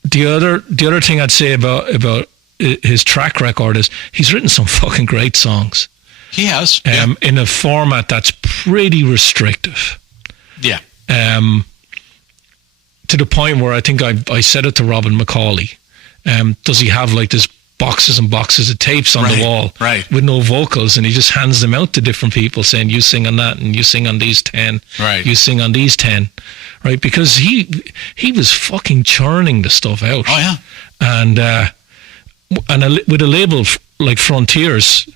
The other thing I'd say about his track record is he's written some fucking great songs. He has. In a format that's pretty restrictive. Yeah. To the point where I think I said it to Robin McCauley. Does he have like this boxes and boxes of tapes on the wall with no vocals, and he just hands them out to different people saying, you sing on that and you sing on these 10, you sing on these 10, right? Because he was fucking churning the stuff out. Oh yeah. And with a label like Frontiers,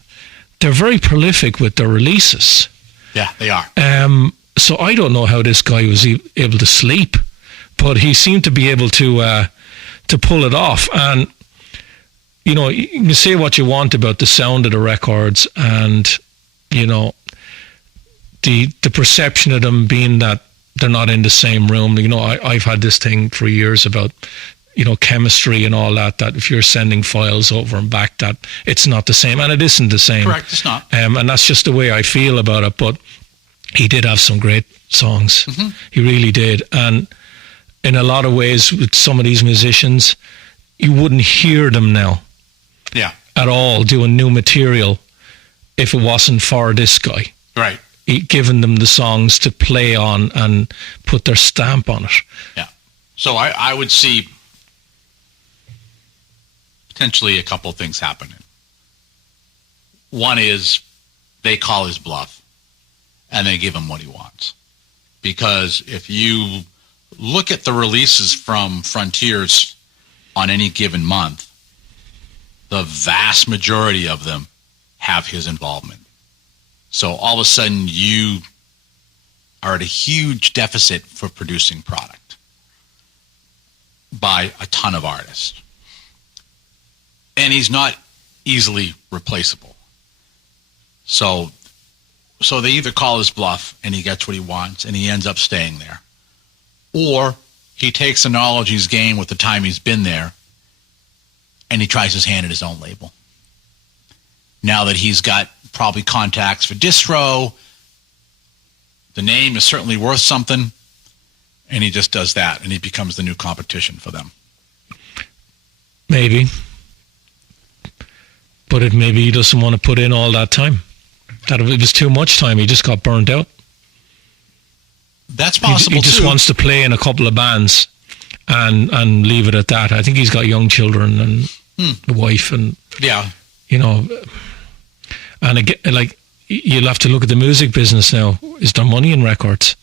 they're very prolific with their releases. Yeah, they are. So I don't know how this guy was able to sleep, but he seemed to be able to pull it off. And you know, you can say what you want about the sound of the records, and you know, the perception of them being that they're not in the same room. You know, I've had this thing for years about, you know, chemistry and all that if you're sending files over and back, that it's not the same, and it isn't the same. Correct, it's not. And that's just the way I feel about it. But he did have some great songs. Mm-hmm. He really did. And in a lot of ways, with some of these musicians, you wouldn't hear them now. Yeah. At all doing new material if it wasn't for this guy. Right. Giving them the songs to play on and put their stamp on it. Yeah. So I would see potentially a couple of things happening. One is they call his bluff and they give him what he wants. Because if you look at the releases from Frontiers on any given month, the vast majority of them have his involvement. So all of a sudden you are at a huge deficit for producing product by a ton of artists. And he's not easily replaceable. So they either call his bluff and he gets what he wants and he ends up staying there. Or he takes the knowledge he's gained with the time he's been there and he tries his hand at his own label. Now that he's got probably contacts for distro, the name is certainly worth something, and he just does that, and he becomes the new competition for them. Maybe. But maybe he doesn't want to put in all that time. That it was too much time. He just got burnt out. That's possible, he just wants to play in a couple of bands and leave it at that. I think he's got young children and a wife, and you know, and again, like, you'll have to look at the music business now. Is there money in records?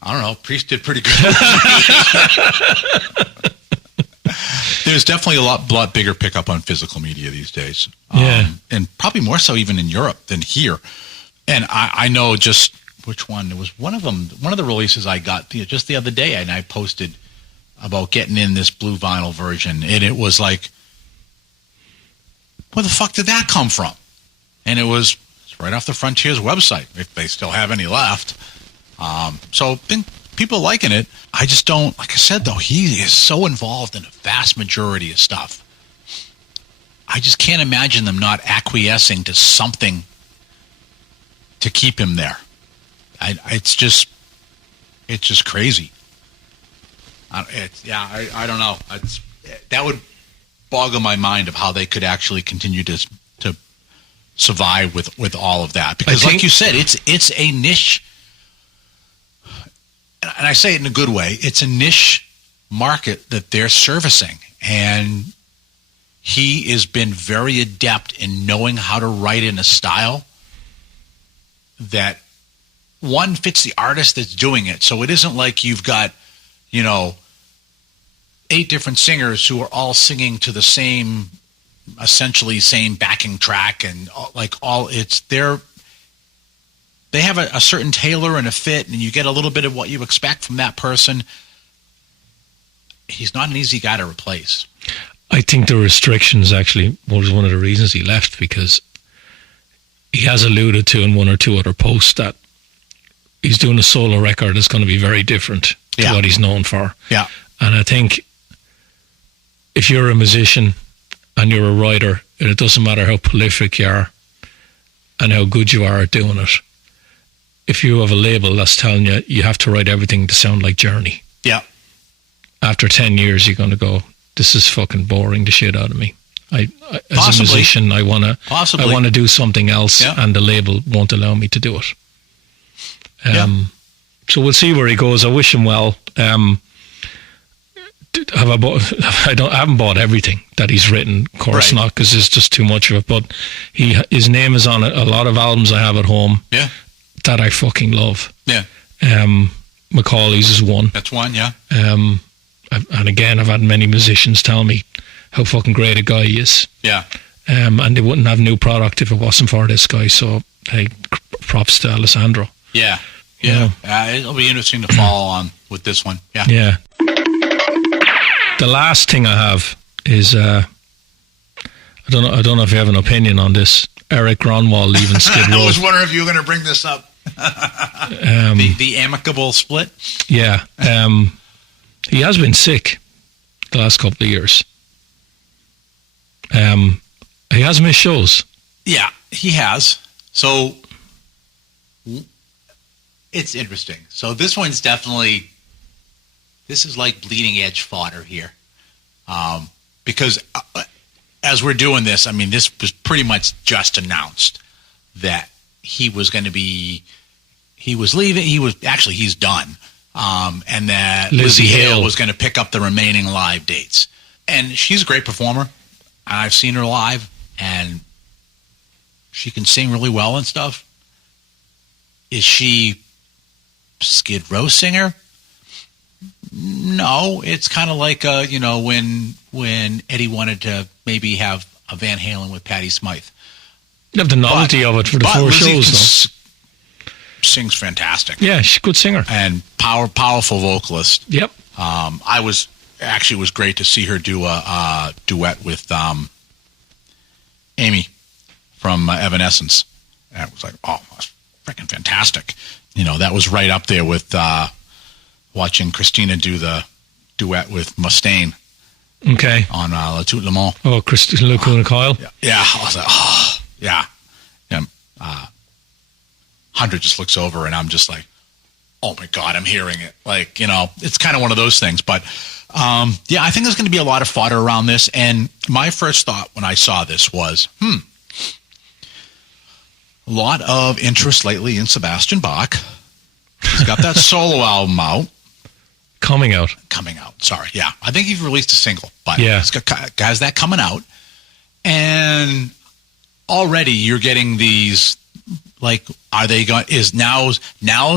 I don't know. Priest did pretty good. There's definitely a lot bigger pickup on physical media these days. And probably more so even in Europe than here. And I know just which one. There was one of them, one of the releases I got just the other day, and I posted about getting in this blue vinyl version. And it was like, where the fuck did that come from? And it's right off the Frontiers website, if they still have any left. So people liking it. I just don't, like I said, though, he is so involved in a vast majority of stuff. I just can't imagine them not acquiescing to something to keep him there. It's just crazy. I don't know. That would boggle my mind of how they could actually continue to survive with all of that. Because like you said, it's a niche, and I say it in a good way, it's a niche market that they're servicing. And he has been very adept in knowing how to write in a style that, one, fits the artist that's doing it. So it isn't like you've got, 8 different singers who are all singing to the same essentially same backing track and they have a certain tailor and a fit, and you get a little bit of what you expect from that person. He's not an easy guy to replace. I think the restrictions actually was one of the reasons he left, because he has alluded to in one or two other posts that he's doing a solo record that's going to be very different to what he's known for. Yeah. And I think if you're a musician and you're a writer, and it doesn't matter how prolific you are and how good you are at doing it, if you have a label that's telling you you have to write everything to sound like Journey, after 10 years you're going to go, this is fucking boring the shit out of me. As a musician, I want to do something else, and the label won't allow me to do it. So we'll see where he goes. I wish him well. I haven't bought everything that he's written, of course not, because there's just too much of it. But his name is on a lot of albums I have at home. Yeah. That I fucking love. Yeah. Macaulay's is one. That's one, yeah. And again, I've had many musicians tell me how fucking great a guy he is. Yeah. And they wouldn't have new product if it wasn't for this guy. So, hey, props to Alessandro. Yeah. Yeah. It'll be interesting to follow on with this one. Yeah. Yeah. The last thing I have is, I don't know if you have an opinion on this. Eric Gronwall leaving Skid Row. I was wondering if you were going to bring this up. The amicable split? Yeah. He has been sick the last couple of years. He has missed shows. Yeah, he has. So it's interesting. So this one's definitely, this is like bleeding edge fodder here. Because as we're doing this, I mean, this was pretty much just announced that he was going to be, he was leaving. He's done. And that Lizzie Hale was going to pick up the remaining live dates. And she's a great performer. I've seen her live, and she can sing really well and stuff. Is she Skid Row singer? No, it's kind of like when Eddie wanted to maybe have a Van Halen with Patti Smythe. You have the novelty of it for the 4 shows, though. Sings fantastic. Yeah, she's a good singer and powerful vocalist. Yep. It was great to see her do a duet with Amy from Evanescence. And it was like, oh, that's freaking fantastic. That was right up there with watching Christina do the duet with Mustaine. Okay. On La Toute Le Monde. Oh, Christina Lacuna Kyle. Yeah, I was like, oh, yeah. Hunter just looks over, and I'm just like, oh my God, I'm hearing it. Like, it's kind of one of those things. But I think there's going to be a lot of fodder around this. And my first thought when I saw this was, a lot of interest lately in Sebastian Bach. He's got that solo album out. Coming out. Sorry. Yeah. I think he's released a single, but he's got guys that coming out. And already you're getting these, like, are they going, now's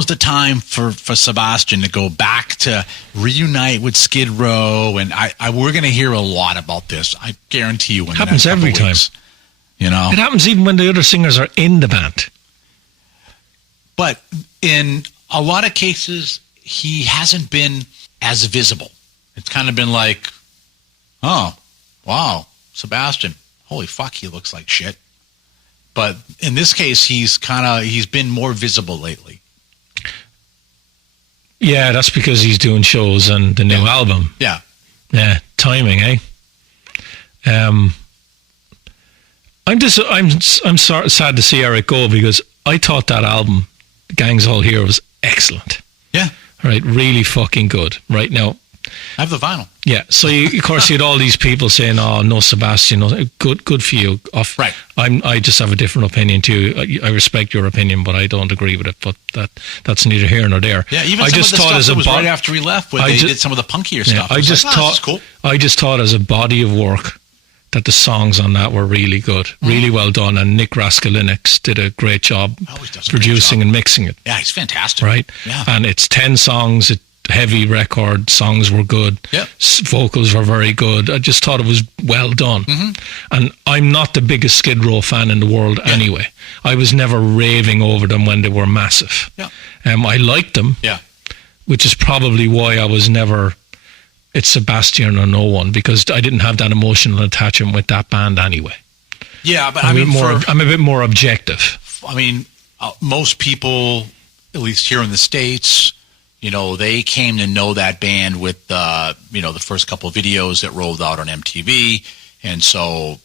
the time for Sebastian to go back to reunite with Skid Row. And we're going to hear a lot about this. I guarantee you. Happens every time. It happens even when the other singers are in the band. But in a lot of cases, he hasn't been as visible. It's kind of been like, oh, wow, Sebastian, holy fuck, he looks like shit. But in this case, he's been more visible lately. Yeah, that's because he's doing shows and the new album. Yeah. Yeah, timing, eh? I'm sad to see Eric go, because I thought that album, The Gang's All Here, was excellent. Yeah. Right, really fucking good. Right now, I have the vinyl. Yeah, so of course you had all these people saying, "Oh, no, Sebastian, no, good for you." Right. I just have a different opinion too. I respect your opinion, but I don't agree with it. But that's neither here nor there. Yeah, even some of the stuff that was right after he left, when they did some of the punkier stuff. I just thought as a body of work that the songs on that were really good, really well done, and Nick Raskolinix did a great job producing and mixing it. Yeah, he's fantastic. Right? Yeah. And it's 10 songs. heavy record. Songs were good. Yep. Vocals were very good. I just thought it was well done. And I'm not the biggest Skid Row fan in the world anyway. I was never raving over them when they were massive. Yeah. I liked them. Yeah. Which is probably why I was never, it's Sebastian or no one, because I didn't have that emotional attachment with that band anyway. Yeah, but I'm a bit more objective. I mean, most people, at least here in the States, they came to know that band with, the first couple of videos that rolled out on MTV. And so,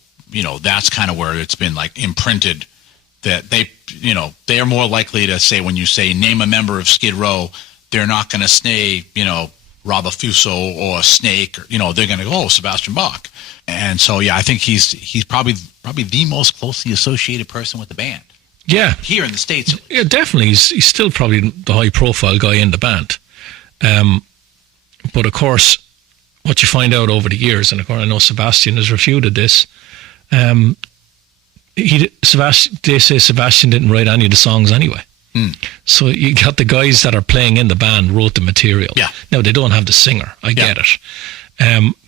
that's kind of where it's been like imprinted that they are more likely to say, when you say name a member of Skid Row, they're not going to say, Rob Affuso or Snake, or, they're going to go, oh, Sebastian Bach. And so, yeah, I think he's probably the most closely associated person with the band. Yeah. Here in the States. Yeah, definitely. He's still probably the high-profile guy in the band. But, of course, what you find out over the years, and of course I know Sebastian has refuted this, they say Sebastian didn't write any of the songs anyway. So you got the guys that are playing in the band wrote the material. Yeah. Now, they don't have the singer. I get it.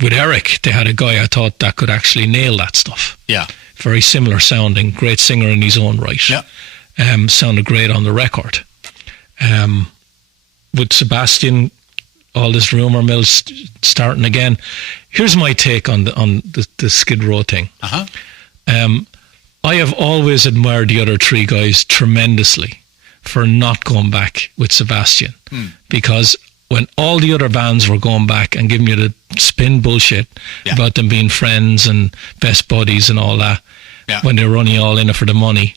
With Eric, they had a guy I thought that could actually nail that stuff. Yeah. Very similar sounding, great singer in his own right. Yeah. Sounded great on the record. With Sebastian, all this rumor mill starting again. Here's my take on the Skid Row thing. I have always admired the other three guys tremendously for not going back with Sebastian, because when all the other bands were going back and giving you the spin bullshit about them being friends and best buddies and all that, when they were only all in it for the money,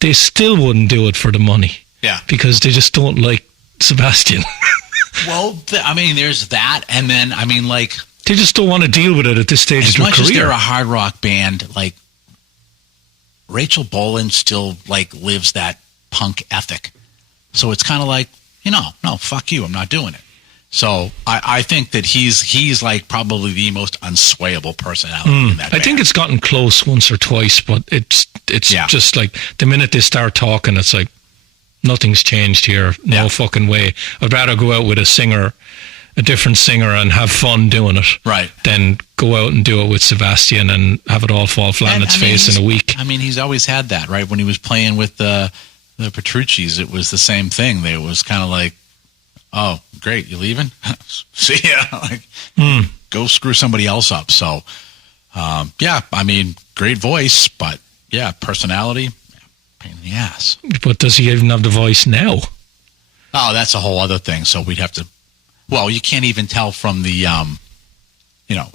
they still wouldn't do it for the money. Yeah. Because they just don't like Sebastian. Well, there's that. And then, they just don't want to deal with it at this stage of their career. As much as they're a hard rock band, like, Rachel Bolan still, lives that punk ethic. So it's kind of like, no, fuck you, I'm not doing it. So I think that he's like probably the most unswayable personality in that band. I think it's gotten close once or twice, but it's just like the minute they start talking, it's like nothing's changed here. No fucking way. I'd rather go out with a different singer and have fun doing it, right, than go out and do it with Sebastian and have it all fall flat on its face in a week. He's always had that, right? When he was playing with the Petrucci's, it was the same thing. It was kind of like, oh, great, you leaving? See ya. Go screw somebody else up. So, great voice, but personality, pain in the ass. But does he even have the voice now? Oh, that's a whole other thing. So we'd have to. Well, you can't even tell from the, an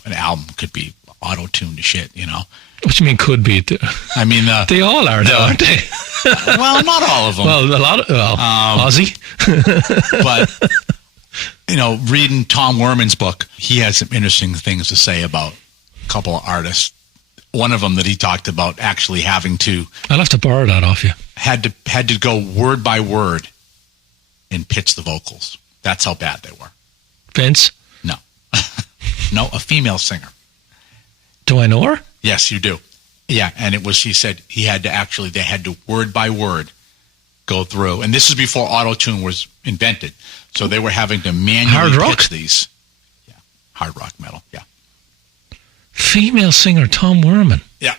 album could be auto-tuned to shit, What do you mean could be? They all are now, aren't they? Well, not all of them. Well, a lot of, Ozzy. But, reading Tom Werman's book, he had some interesting things to say about a couple of artists. One of them that he talked about actually having to... I'll have to borrow that off you. Had to go word by word and pitch the vocals. That's how bad they were. Vince? No. No, a female singer. Do I know her? Yes, you do. Yeah, and he said they had to word by word go through. And this is before auto-tune was invented. So they were having to manually pitch these. Yeah, hard rock metal, yeah. Female singer, Tom Werman. Yeah.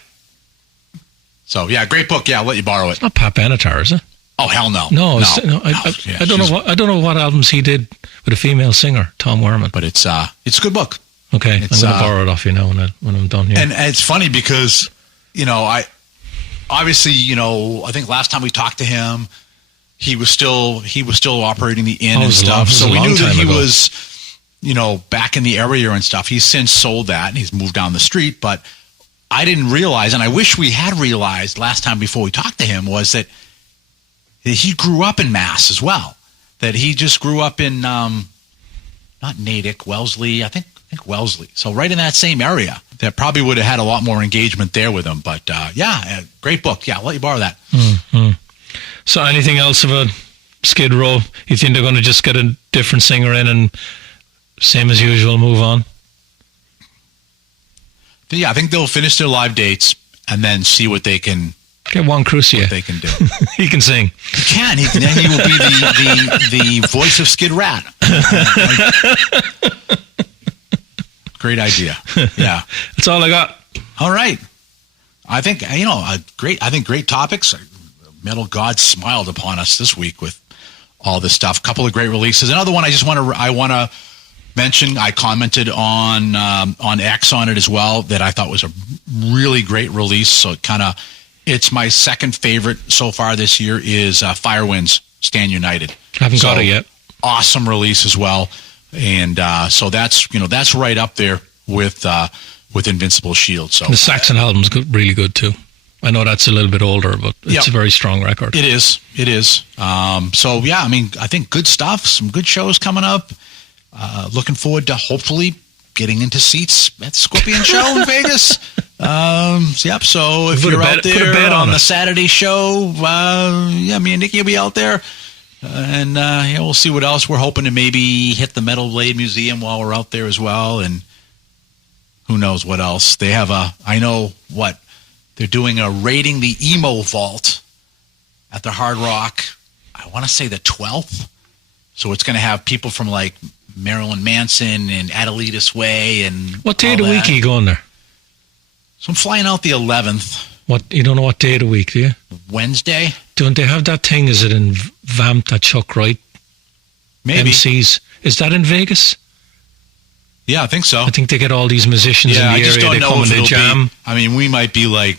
So, great book. Yeah, I'll let you borrow it. It's not Pat Benatar, is it? Oh, hell no. No. I don't know what albums he did with a female singer, Tom Werman. But it's a good book. Okay, I'm going to borrow it off you now when I'm done here. And it's funny because, I think last time we talked to him, he was still operating the inn and stuff. So we knew that he was, back in the area and stuff. He's since sold that and he's moved down the street. But I didn't realize, and I wish we had realized last time before we talked to him, was that he grew up in Mass as well. That he just grew up in, not Natick, Wellesley, I think Wellesley. So right in that same area. That probably would have had a lot more engagement there with him. But great book. Yeah, I'll let you borrow that. Mm-hmm. So anything else about Skid Row? You think they're going to just get a different singer in and same as usual, move on? Yeah, I think they'll finish their live dates and then see what they can Get Juan Crucia. what they can do. He can sing. He can. Then he will be the voice of Skid Rat. Great idea. Yeah. That's all I got. All right. I think, great topics. Metal God smiled upon us this week with all this stuff. A couple of great releases. Another one I want to mention, I commented on X on it as well, that I thought was a really great release. So it's my second favorite so far this year is Firewinds Stand United. Haven't got it yet. Awesome release as well. And so that's right up there with Invincible Shield. So the Saxon album's really good too. I know that's a little bit older, but it's a very strong record. It is. So yeah, I think good stuff. Some good shows coming up. Looking forward to hopefully getting into seats at the Scorpion show in Vegas. So if you're out there on the Saturday show, me and Nikki will be out there. And we'll see what else. We're hoping to maybe hit the Metal Blade Museum while we're out there as well. And who knows what else. They have they're doing a Raiding the Emo Vault at the Hard Rock, I want to say the 12th. So it's going to have people from like Marilyn Manson and Adelitas Way and what day of the week are you going there? So I'm flying out the 11th. You don't know what day of the week, do you? Wednesday. Don't they have that thing? Is it in Vamp that Chuck Wright maybe MCs? Is that in Vegas? Yeah, I think so. I think they get all these musicians in the area. They come and they jam. We might be like,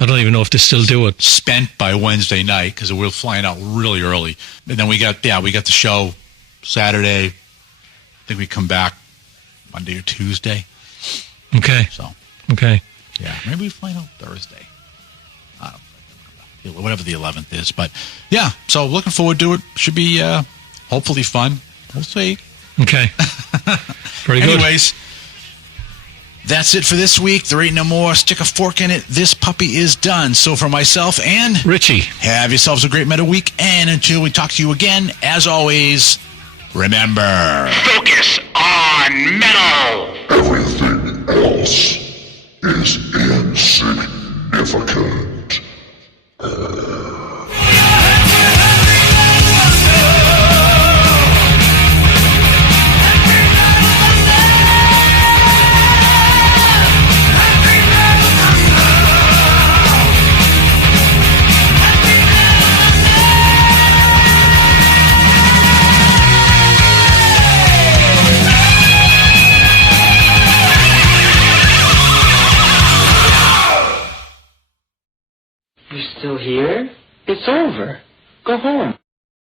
I don't even know if they still do it. Spent by Wednesday night because we're flying out really early. And then we got the show Saturday. I think we come back Monday or Tuesday. Okay. So. Okay. Yeah, maybe we fly out Thursday. I don't know. Whatever the 11th is. But yeah, so looking forward to it. Should be hopefully fun. We'll see. Okay. Very good. Anyways, that's it for this week. There ain't no more. Stick a fork in it. This puppy is done. So for myself and Richie, have yourselves a great metal week. And until we talk to you again, as always, remember, focus on metal. Everything else is insignificant. You're still here? It's over. Go home.